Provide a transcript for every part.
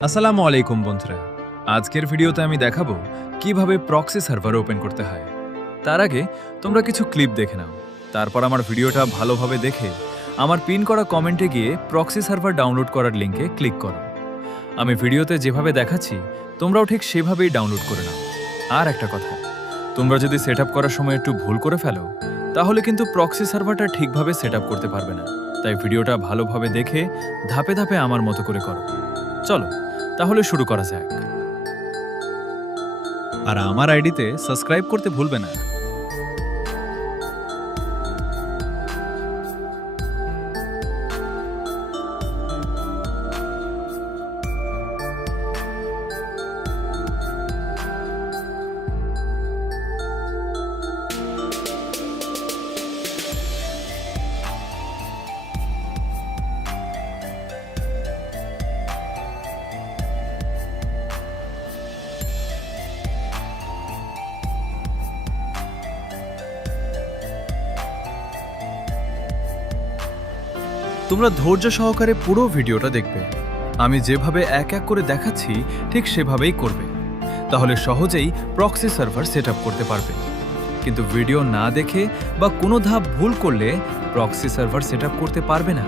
আসসালামু আলাইকুম বন্ধুরা। আজকের ভিডিওতে আমি দেখাবো কিভাবে প্রক্সি সার্ভার ওপেন করতে হয়। তার আগে তোমরা কিছু ক্লিপ দেখে নাও, তারপর আমার ভিডিওটা ভালোভাবে দেখে আমার পিন করা কমেন্টে গিয়ে প্রক্সি সার্ভার ডাউনলোড করার লিঙ্কে ক্লিক করো। আমি ভিডিওতে যেভাবে দেখাচ্ছি তোমরাও ঠিক সেভাবেই ডাউনলোড করে নাও। আর একটা কথা, তোমরা যদি সেটআপ করার সময় একটু ভুল করে ফেলো তাহলে কিন্তু প্রক্সি সার্ভারটা ঠিকভাবে সেটআপ করতে পারবে না। তাই ভিডিওটা ভালোভাবে দেখে ধাপে ধাপে আমার মতো করে করো। চলো তাহলে শুরু করা যাক। আর আমার আইডিতে সাবস্ক্রাইব করতে ভুলবে না। তোমরা ধৈর্য সহকারে পুরো ভিডিওটা দেখবে। আমি যেভাবে এক এক করে দেখাচ্ছি ঠিক সেভাবেই করবে, তাহলে সহজেই প্রক্সি সার্ভার সেটআপ করতে পারবে। কিন্তু ভিডিও না দেখে বা কোনো ধাপ ভুল করলে প্রক্সি সার্ভার সেটআপ করতে পারবে না।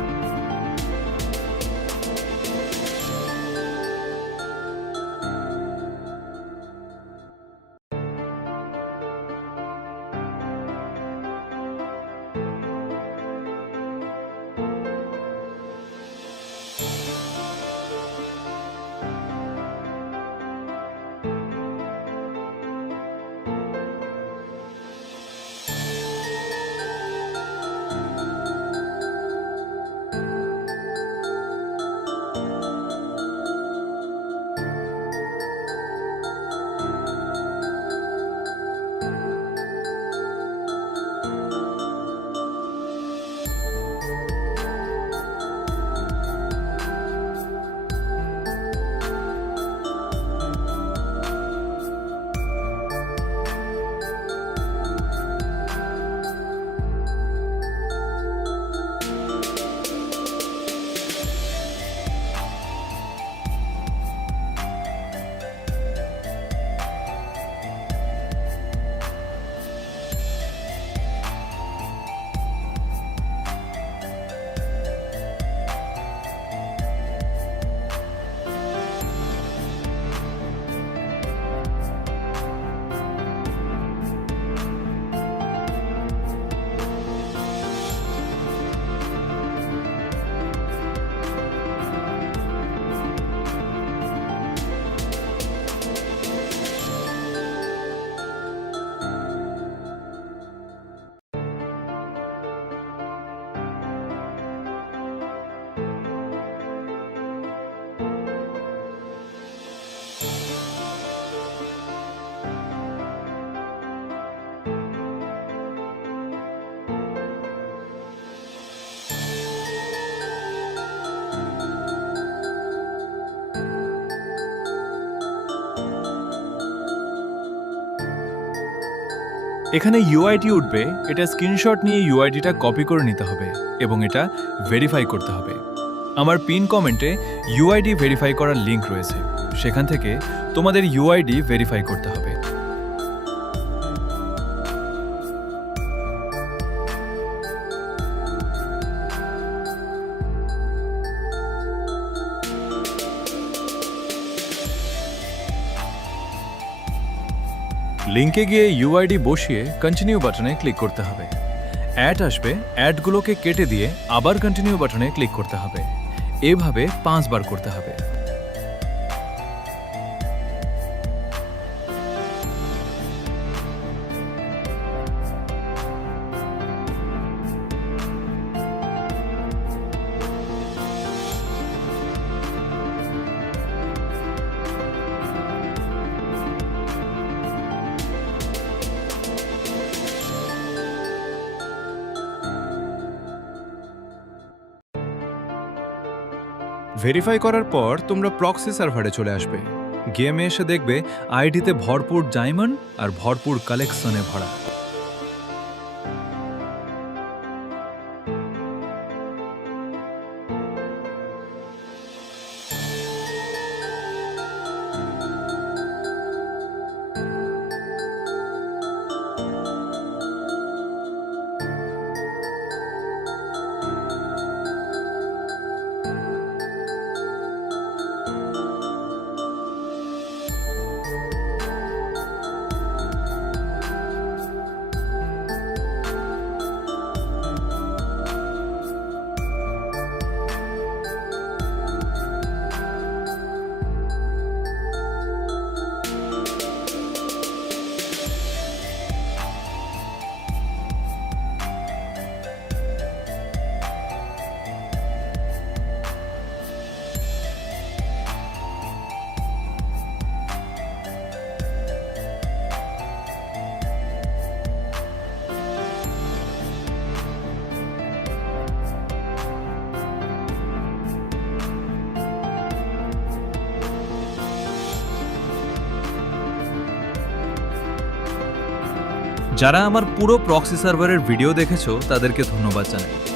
এখানে ইউআইডি উঠবে, এটা স্ক্রিনশট নিয়ে ইউআইডিটা কপি করে নিতে হবে এবং এটা ভেরিফাই করতে হবে। আমার পিন কমেন্টে ইউআইডি ভেরিফাই করার লিংক রয়েছে, সেখান থেকে তোমাদের ইউআইডি ভেরিফাই করতে হবে। লিংকে গিয়ে ইউআইডি বসিয়ে কন্টিনিউ বাটনে ক্লিক করতে হবে। অ্যাড আসবে, অ্যাডগুলোকে কেটে দিয়ে আবার কন্টিনিউ বাটনে ক্লিক করতে হবে। এভাবে 5 বার করতে হবে। ভেরিফাই করার পর তোমরা প্রক্সি সার্ভারে চলে আসবে। গেমে এসে দেখবে আইডিতে ভরপুর ডায়মন্ড আর ভরপুর কালেকশনে ভরা। যারা আমার পুরো প্রক্সি সার্ভারের ভিডিও দেখেছো তাদেরকে ধন্যবাদ জানাই।